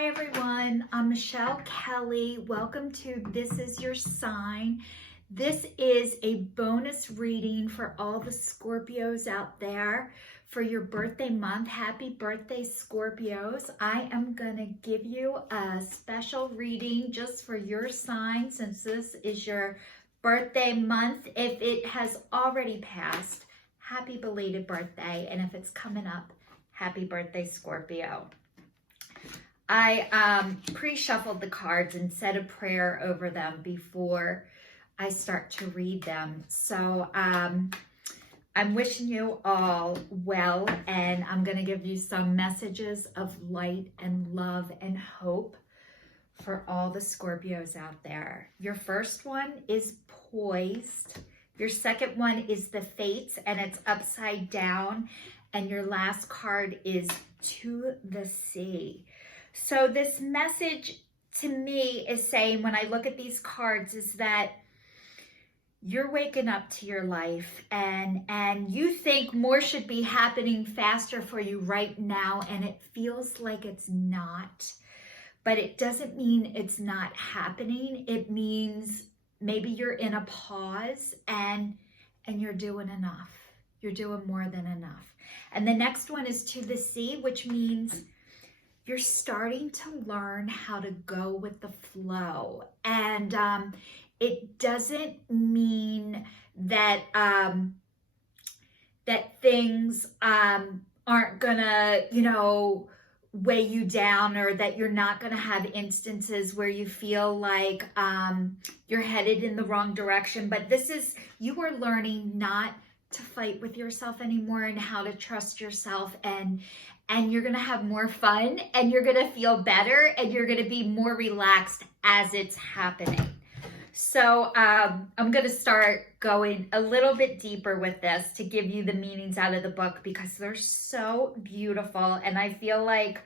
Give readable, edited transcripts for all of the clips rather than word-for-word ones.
Hi everyone, I'm Michelle Kelly. Welcome to This Is Your Sign. This is a bonus reading for all the Scorpios out there for your birthday month. Happy birthday, Scorpios. I am going to give you a special reading just for your sign since this is your birthday month. If it has already passed, happy belated birthday. And if it's coming up, happy birthday, Scorpio. I pre-shuffled the cards and said a prayer over them before I start to read them. So I'm wishing you all well, and I'm going to give you some messages of light and love and hope for all the Scorpios out there. Your first one is poised. Your second one is the Fates, and it's upside down. And your last card is to the sea. So this message to me is saying, when I look at these cards, is that you're waking up to your life and you think more should be happening faster for you right now, and it feels like it's not. But it doesn't mean it's not happening. It means maybe you're in a pause and you're doing enough. You're doing more than enough. And the next one is to the sea, which means you're starting to learn how to go with the flow. And it doesn't mean that that things aren't gonna, weigh you down, or that you're not gonna have instances where you feel like you're headed in the wrong direction. But you are learning not to fight with yourself anymore, and how to trust yourself, and you're going to have more fun, and you're going to feel better, and you're going to be more relaxed as it's happening. So I'm going to start going a little bit deeper with this to give you the meanings out of the book, because they're so beautiful, and I feel like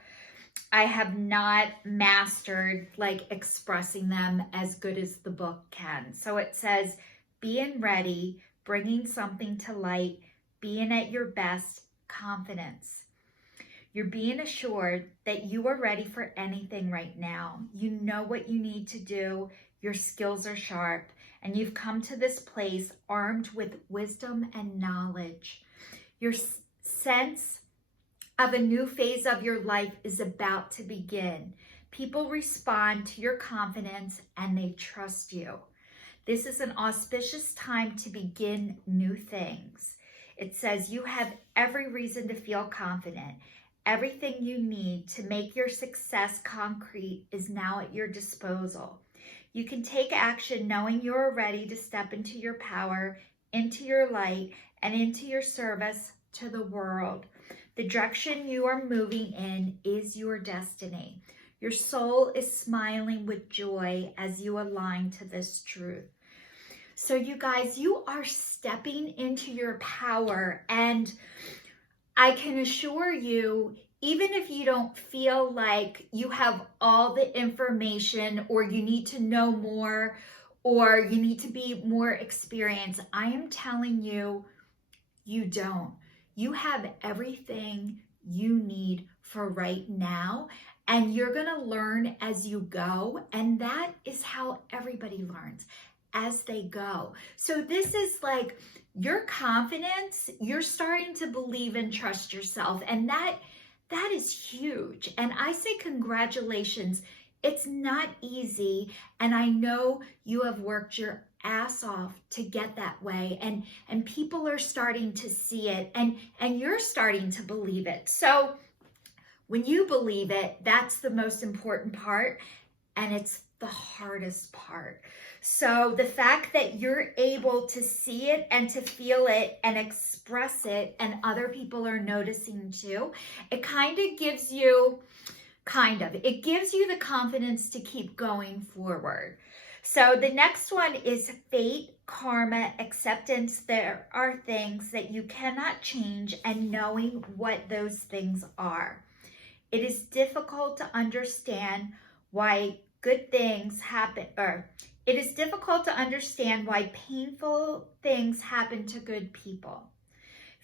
I have not mastered expressing them as good as the book can. So it says, being ready, bringing something to light, being at your best, confidence. You're being assured that you are ready for anything right now. You know what you need to do. Your skills are sharp, and you've come to this place armed with wisdom and knowledge. Your sense of a new phase of your life is about to begin. People respond to your confidence, and they trust you. This is an auspicious time to begin new things. It says you have every reason to feel confident. Everything you need to make your success concrete is now at your disposal. You can take action knowing you are ready to step into your power, into your light, and into your service to the world. The direction you are moving in is your destiny. Your soul is smiling with joy as you align to this truth. So you guys, you are stepping into your power, and I can assure you, even if you don't feel like you have all the information, or you need to know more, or you need to be more experienced, I am telling you, you don't. You have everything you need for right now, and you're going to learn as you go, and that is how everybody learns, as they go. So this is like your confidence. You're starting to believe and trust yourself, and that is huge. And I say congratulations. It's not easy, and I know you have worked your ass off to get that way, and people are starting to see it, and you're starting to believe it. So when you believe it, that's the most important part, and it's the hardest part. So the fact that you're able to see it and to feel it and express it, and other people are noticing too, it gives you the confidence to keep going forward. So the next one is fate, karma, acceptance. There are things that you cannot change, and knowing what those things are. It is difficult to understand why good things happen, or it is difficult to understand why painful things happen to good people.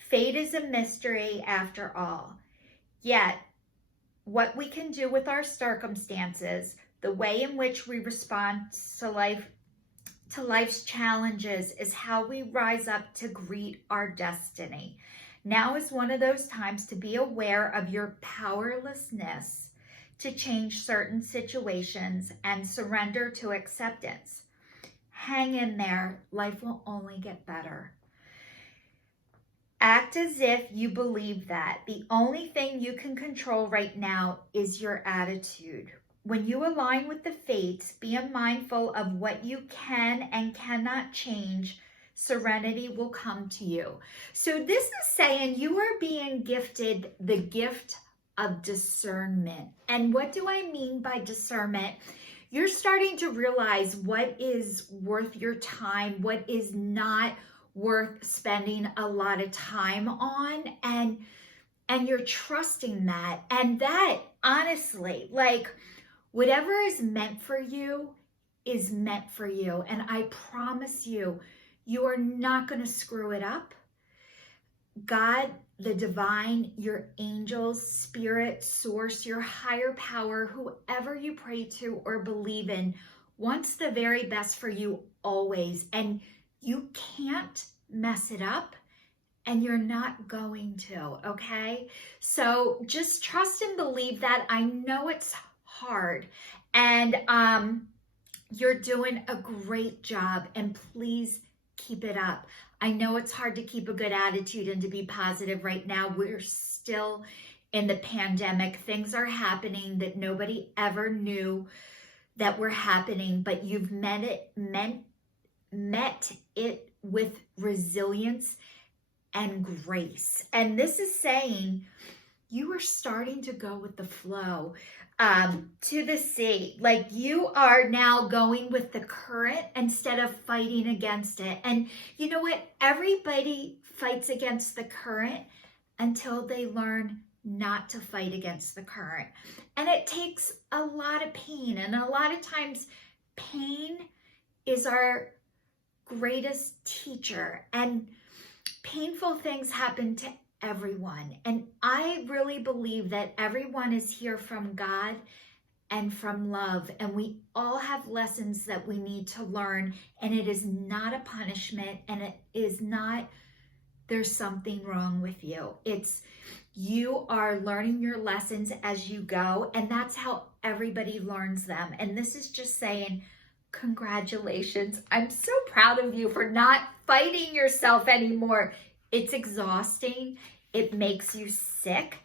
Fate is a mystery after all. Yet, what we can do with our circumstances, the way in which we respond to life's challenges is how we rise up to greet our destiny. Now is one of those times to be aware of your powerlessness to change certain situations and surrender to acceptance. Hang in there. Life will only get better. Act as if you believe that. The only thing you can control right now is your attitude. When you align with the fates, be mindful of what you can and cannot change. Serenity will come to you. So this is saying you are being gifted the gift of discernment. And what do I mean by discernment? You're starting to realize what is worth your time, what is not worth spending a lot of time on, and you're trusting that. And that, honestly, like, whatever is meant for you is meant for you. And I promise you, you are not going to screw it up. God, the divine, your angels, spirit, source, your higher power, whoever you pray to or believe in, wants the very best for you always. And you can't mess it up, and you're not going to, okay? So just trust and believe that. I know it's hard, and you're doing a great job, and please keep it up. I know it's hard to keep a good attitude and to be positive right now. We're still in the pandemic. Things are happening that nobody ever knew that were happening, but you've met it with resilience and grace. And this is saying you are starting to go with the flow to the sea. Like, you are now going with the current instead of fighting against it. And you know what? Everybody fights against the current until they learn not to fight against the current. And it takes a lot of pain. And a lot of times pain is our greatest teacher, and painful things happen to everyone. And I really believe that everyone is here from God and from love, and we all have lessons that we need to learn, and it is not a punishment, and it is not there's something wrong with you. It's you are learning your lessons as you go, and that's how everybody learns them. And this is just saying, congratulations. I'm so proud of you for not fighting yourself anymore. It's exhausting. It makes you sick.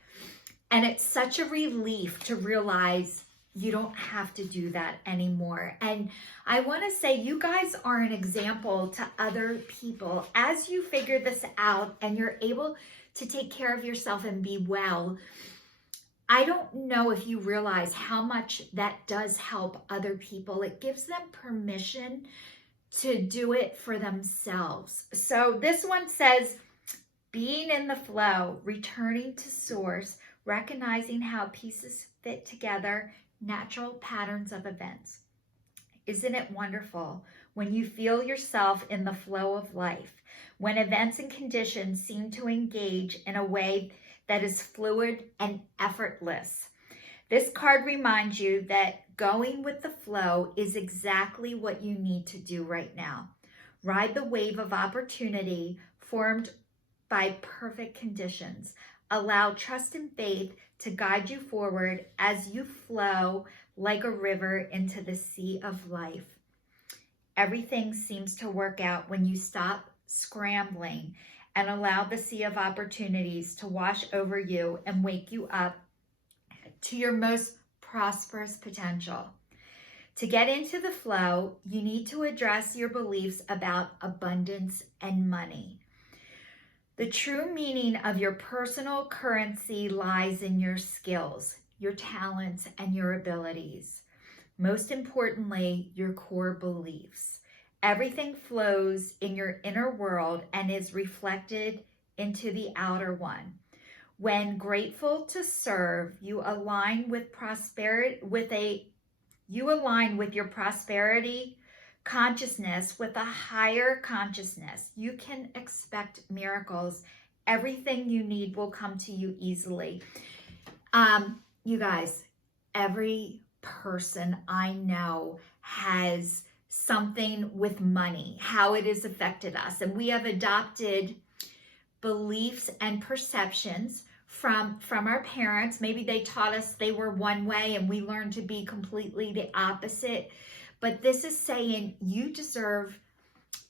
And it's such a relief to realize you don't have to do that anymore. And I want to say you guys are an example to other people. As you figure this out and you're able to take care of yourself and be well, I don't know if you realize how much that does help other people. It gives them permission to do it for themselves. So this one says, being in the flow, returning to source, recognizing how pieces fit together, natural patterns of events. Isn't it wonderful when you feel yourself in the flow of life, when events and conditions seem to engage in a way that is fluid and effortless? This card reminds you that going with the flow is exactly what you need to do right now. Ride the wave of opportunity formed by perfect conditions. Allow trust and faith to guide you forward as you flow like a river into the sea of life. Everything seems to work out when you stop scrambling and allow the sea of opportunities to wash over you and wake you up to your most prosperous potential. To get into the flow, you need to address your beliefs about abundance and money. The true meaning of your personal currency lies in your skills, your talents, and your abilities. Most importantly, your core beliefs. Everything flows in your inner world and is reflected into the outer one. When grateful to serve, you align with your prosperity consciousness with a higher consciousness. You can expect miracles. Everything you need will come to you easily. You guys, every person I know has something with money, how it has affected us. And we have adopted beliefs and perceptions from our parents. Maybe they taught us they were one way and we learned to be completely the opposite. But this is saying you deserve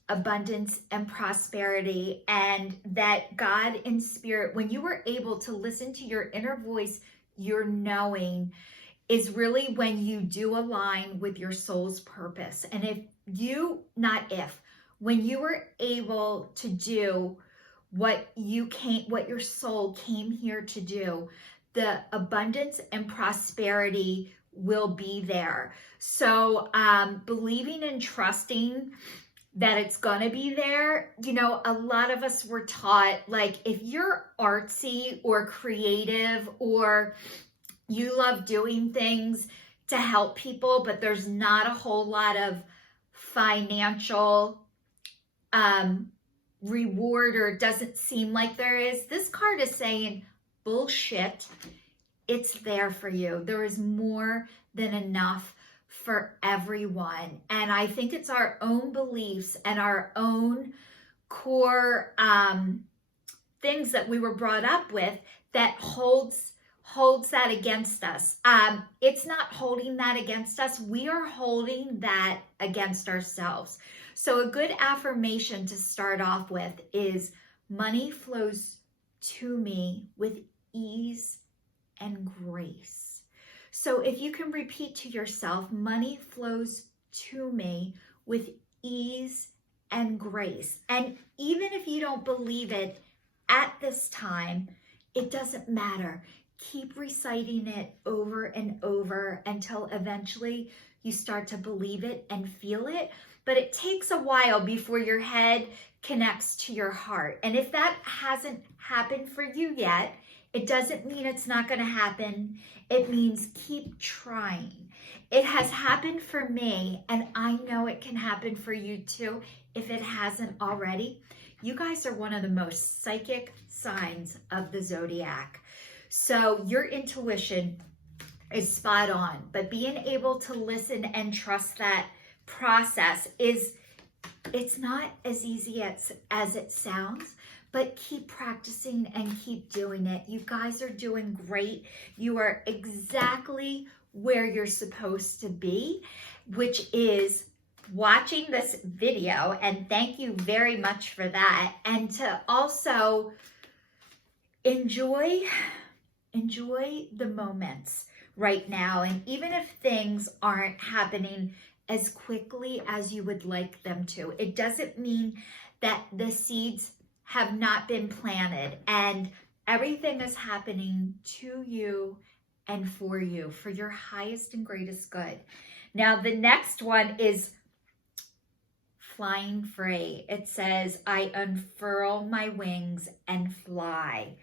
abundance and prosperity, and that God in spirit, when you were able to listen to your inner voice, your knowing is really when you do align with your soul's purpose. And when you were able to do what your soul came here to do, the abundance and prosperity will be there. So believing and trusting that it's gonna be there. You know, a lot of us were taught, like, if you're artsy or creative or you love doing things to help people, but there's not a whole lot of financial reward, or it doesn't seem like there is, this card is saying, bullshit, it's there for you. There is more than enough for everyone. And I think it's our own beliefs and our own core things that we were brought up with that holds that against us. It's not holding that against us. We are holding that against ourselves. So a good affirmation to start off with is, money flows to me with ease and grace. So if you can repeat to yourself, money flows to me with ease and grace. And even if you don't believe it at this time, it doesn't matter. Keep reciting it over and over until eventually you start to believe it and feel it. But it takes a while before your head connects to your heart. And if that hasn't happened for you yet, it doesn't mean it's not going to happen. It means keep trying. It has happened for me, and I know it can happen for you too if it hasn't already. You guys are one of the most psychic signs of the zodiac. So your intuition is spot on, but being able to listen and trust that process it's not as easy as it sounds. But keep practicing and keep doing it. You guys are doing great. You are exactly where you're supposed to be, which is watching this video. And thank you very much for that. And to also enjoy the moments right now. And even if things aren't happening as quickly as you would like them to, it doesn't mean that the seeds have not been planted, and everything is happening to you and for you, for your highest and greatest good. Now, the next one is flying free. It says, I unfurl my wings and fly.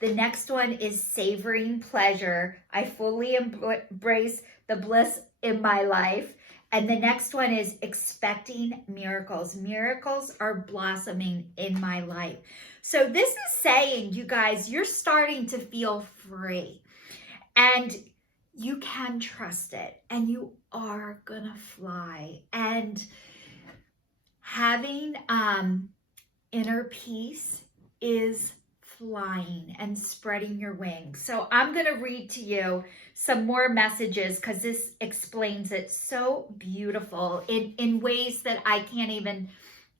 The next one is savoring pleasure. I fully embrace the bliss in my life. And the next one is expecting miracles. Miracles are blossoming in my life. So this is saying, you guys, you're starting to feel free. And you can trust it. And you are gonna fly. And having inner peace is flying and spreading your wings. So I'm going to read to you some more messages because this explains it so beautiful in ways that I can't even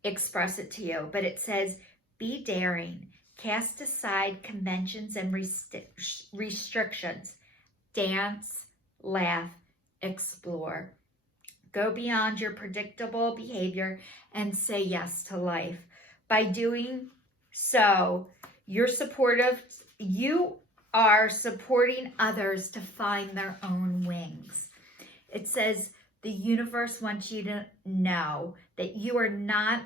express it to you. But it says, be daring, cast aside conventions and restrictions, dance, laugh, explore. Go beyond your predictable behavior and say yes to life. By doing so, you are supporting others to find their own wings. It says the universe wants you to know that you are not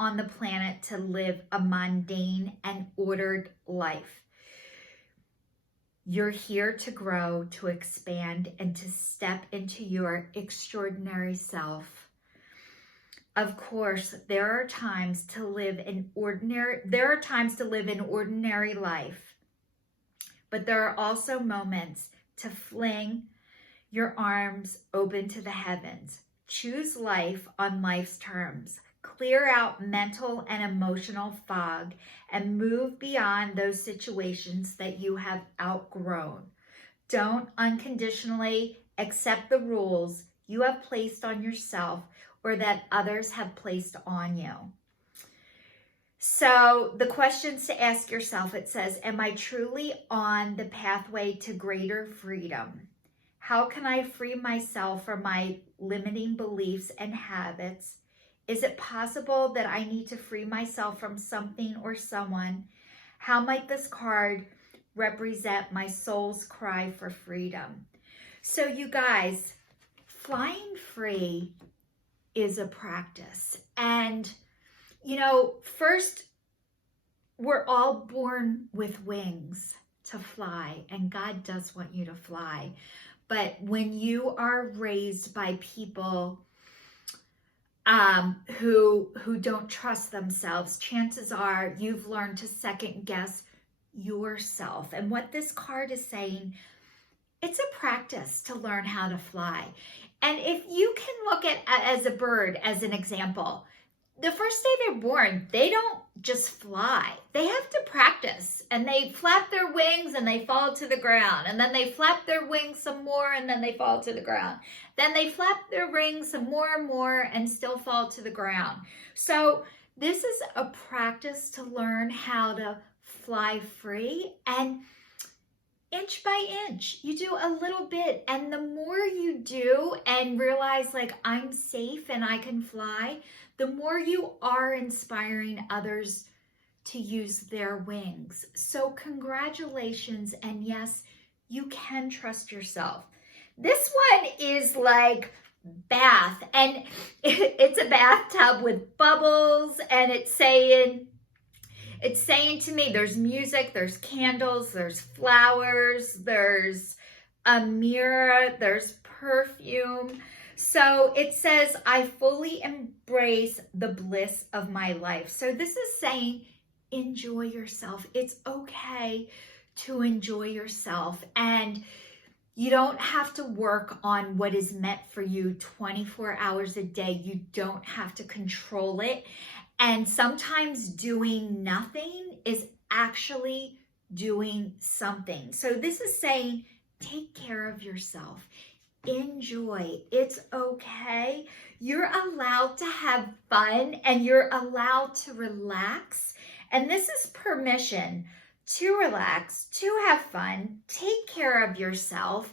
on the planet to live a mundane and ordered life. You're here to grow, to expand, and to step into your extraordinary self. Of course, there are times to live an ordinary life, but there are also moments to fling your arms open to the heavens. Choose life on life's terms. Clear out mental and emotional fog and move beyond those situations that you have outgrown. Don't unconditionally accept the rules you have placed on yourself or that others have placed on you. So the questions to ask yourself, it says, am I truly on the pathway to greater freedom? How can I free myself from my limiting beliefs and habits? Is it possible that I need to free myself from something or someone? How might this card represent my soul's cry for freedom? So you guys, flying free is a practice. And, you know, first, we're all born with wings to fly, and God does want you to fly. But when you are raised by people who don't trust themselves, chances are you've learned to second guess yourself. And what this card is saying, it's a practice to learn how to fly. And if you can look at as a bird as an example, the first day they're born, they don't just fly. They have to practice, and they flap their wings and they fall to the ground, and then they flap their wings some more and then they fall to the ground. Then they flap their wings some more and more and still fall to the ground. So this is a practice to learn how to fly free, and inch by inch, you do a little bit. And the more you do and realize like I'm safe and I can fly, the more you are inspiring others to use their wings. So congratulations. And yes, you can trust yourself. This one is like bath, and it's a bathtub with bubbles, and it's saying to me, there's music, there's candles, there's flowers, there's a mirror, there's perfume. So it says, I fully embrace the bliss of my life. So this is saying, enjoy yourself. It's okay to enjoy yourself. And you don't have to work on what is meant for you 24 hours a day. You don't have to control it. And sometimes doing nothing is actually doing something. So this is saying, take care of yourself. Enjoy. It's okay. You're allowed to have fun, and you're allowed to relax. And this is permission to relax, to have fun, take care of yourself.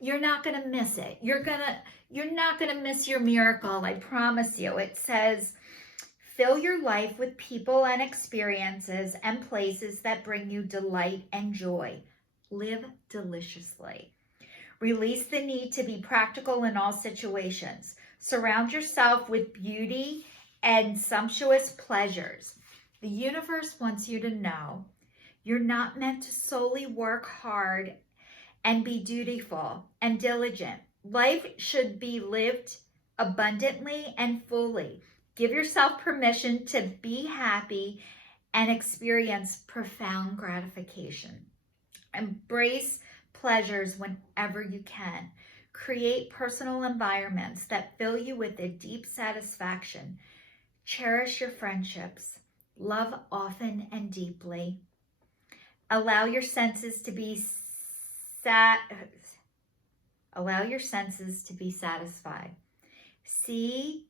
You're not going to miss it. You're not going to miss your miracle. I promise you. It says, fill your life with people and experiences and places that bring you delight and joy. Live deliciously. Release the need to be practical in all situations. Surround yourself with beauty and sumptuous pleasures. The universe wants you to know you're not meant to solely work hard and be dutiful and diligent. Life should be lived abundantly and fully. Give yourself permission to be happy and experience profound gratification. Embrace pleasures whenever you can. Create personal environments that fill you with a deep satisfaction. Cherish your friendships. Love often and deeply. Allow your senses to be satisfied. See,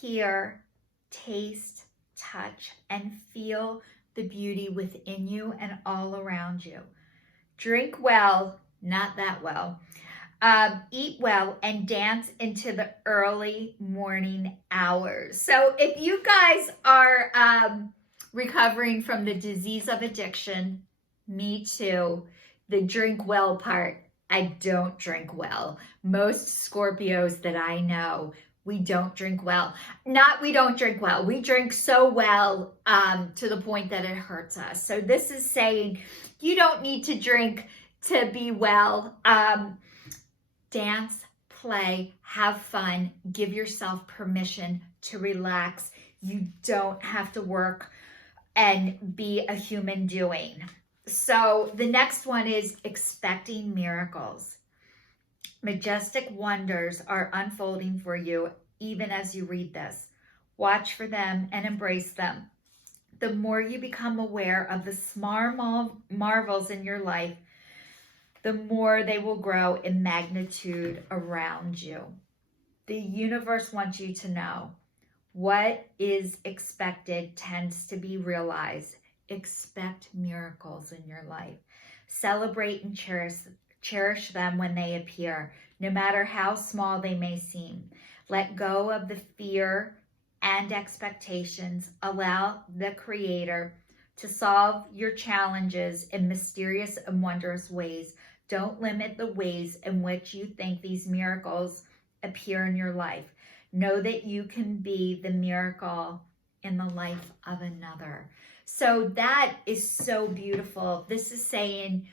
hear, taste, touch, and feel the beauty within you and all around you. Drink well, not that well. Eat well, and dance into the early morning hours. So if you guys are recovering from the disease of addiction, me too. The drink well part, I don't drink well. Most Scorpios that I know, we don't drink well. We don't drink well. We drink so well to the point that it hurts us. So this is saying you don't need to drink to be well. Dance, play, have fun, give yourself permission to relax. You don't have to work and be a human doing. So the next one is expecting miracles. Majestic wonders are unfolding for you even as you read this. Watch for them and embrace them. The more you become aware of the small marvels in your life, the more they will grow in magnitude around you. The universe wants you to know what is expected tends to be realized. Expect miracles in your life. Celebrate and cherish them when they appear, no matter how small they may seem. Let go of the fear and expectations. Allow the Creator to solve your challenges in mysterious and wondrous ways. Don't limit the ways in which you think these miracles appear in your life. Know that you can be the miracle in the life of another. So that is so beautiful. This is saying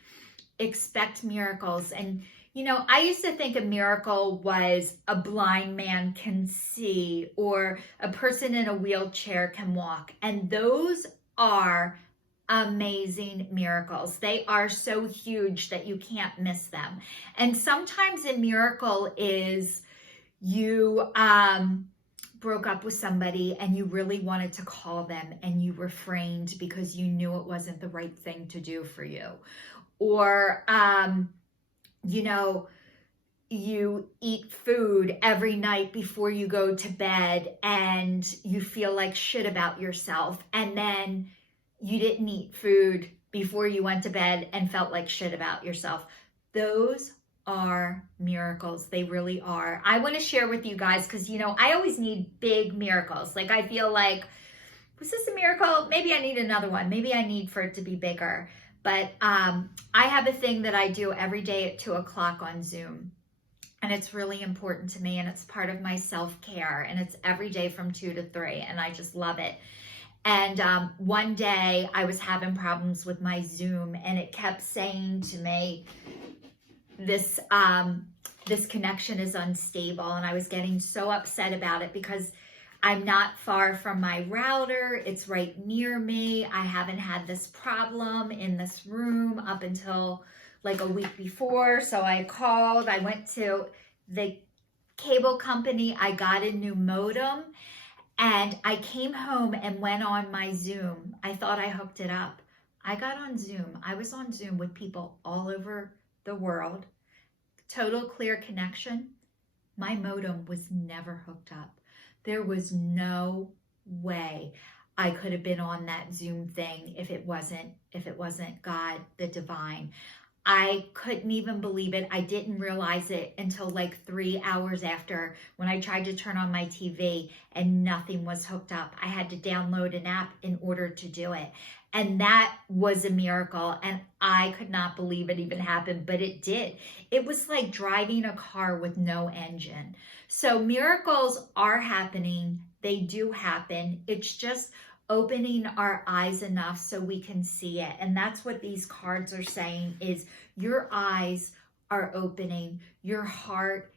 expect miracles. And you know, I used to think a miracle was a blind man can see or a person in a wheelchair can walk. And those are amazing miracles. They are so huge that you can't miss them. And sometimes a miracle is you broke up with somebody and you really wanted to call them and you refrained because you knew it wasn't the right thing to do for you. Or, you know, you eat food every night before you go to bed and you feel like shit about yourself. And then you didn't eat food before you went to bed and felt like shit about yourself. Those are miracles. They really are. I want to share with you guys because, you know, I always need big miracles. Like I feel like, was this a miracle? Maybe I need another one. Maybe I need for it to be bigger. But I have a thing that I do every day at 2:00 on Zoom. And it's really important to me and it's part of my self-care. And it's every day from 2 to 3. And I just love it. And one day I was having problems with my Zoom and it kept saying to me, this connection is unstable. And I was getting so upset about it because I'm not far from my router. It's right near me. I haven't had this problem in this room up until like a week before. So I called, I went to the cable company. I got a new modem. And I came home and went on my Zoom. I thought I hooked it up. I got on Zoom. I was on Zoom with people all over the world. Total clear connection. My modem was never hooked up. There was no way I could have been on that Zoom thing if it wasn't God, the divine. I couldn't even believe it. I didn't realize it until like 3 hours after when I tried to turn on my TV and nothing was hooked up. I had to download an app in order to do it. And that was a miracle. And I could not believe it even happened, but it did. It was like driving a car with no engine. So miracles are happening. They do happen. It's just opening our eyes enough so we can see it. And that's what these cards are saying is your eyes are opening, your heart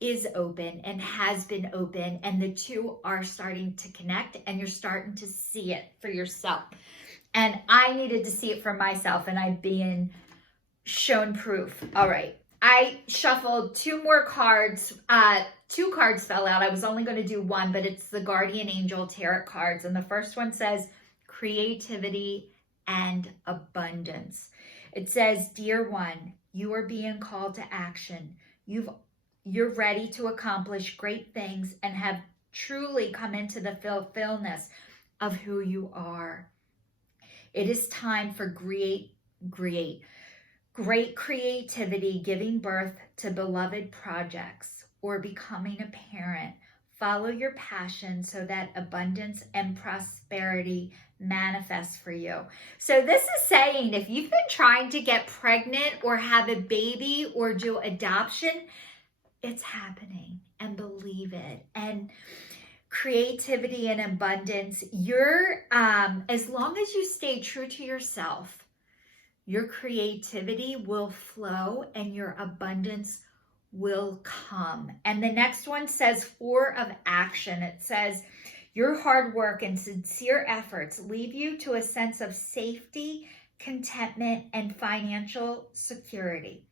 is open and has been open, and the two are starting to connect and you're starting to see it for yourself. And I needed to see it for myself and I've been shown proof. All right. I shuffled 2 more cards. 2 cards fell out. I was only going to do 1, but it's the Guardian Angel Tarot cards. And the first one says creativity and abundance. It says, Dear one, you are being called to action. You're ready to accomplish great things and have truly come into the fulfillment of who you are. It is time for great creativity, giving birth to beloved projects, or becoming a parent. Follow your passion so that abundance and prosperity manifest for you. So this is saying if you've been trying to get pregnant or have a baby or do adoption, it's happening, and believe it. And creativity and abundance, as long as you stay true to yourself, your creativity will flow and your abundance will come. And the next one says 4 of action. It says your hard work and sincere efforts lead you to a sense of safety contentment, and financial security.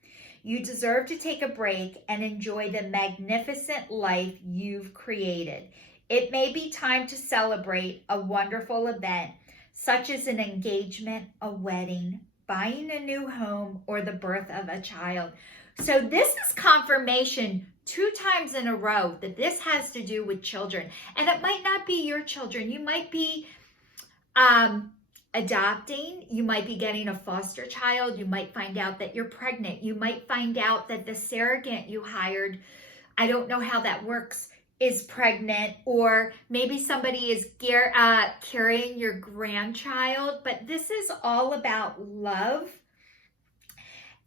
You deserve to take a break and enjoy the magnificent life you've created. It may be time to celebrate a wonderful event, such as an engagement, a wedding, buying a new home, or the birth of a child. So this is confirmation 2 times in a row that this has to do with children. And it might not be your children. You might be adopting, you might be getting a foster child, you might find out that you're pregnant, you might find out that the surrogate you hired, I don't know how that works, is pregnant, or maybe somebody is carrying your grandchild. But this is all about love,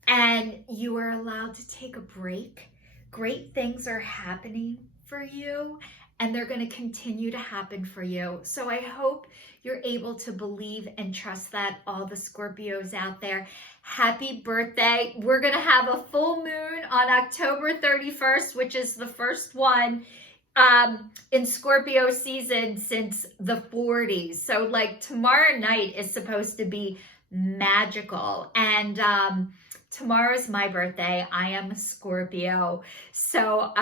and you are allowed to take a break. Great things are happening for you, and they're going to continue to happen for you. So I hope you're able to believe and trust that, all the Scorpios out there. Happy birthday. We're going to have a full moon on October 31st, which is the first one in Scorpio season since the 40s. So like tomorrow night is supposed to be magical. And tomorrow's my birthday. I am a Scorpio. So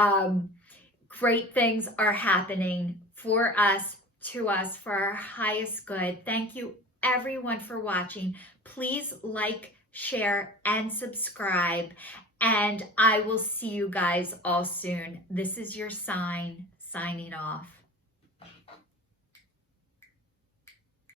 great things are happening for us, to us, for our highest good. Thank you everyone for watching. Please like, share, and subscribe. And I will see you guys all soon. This is your sign, signing off.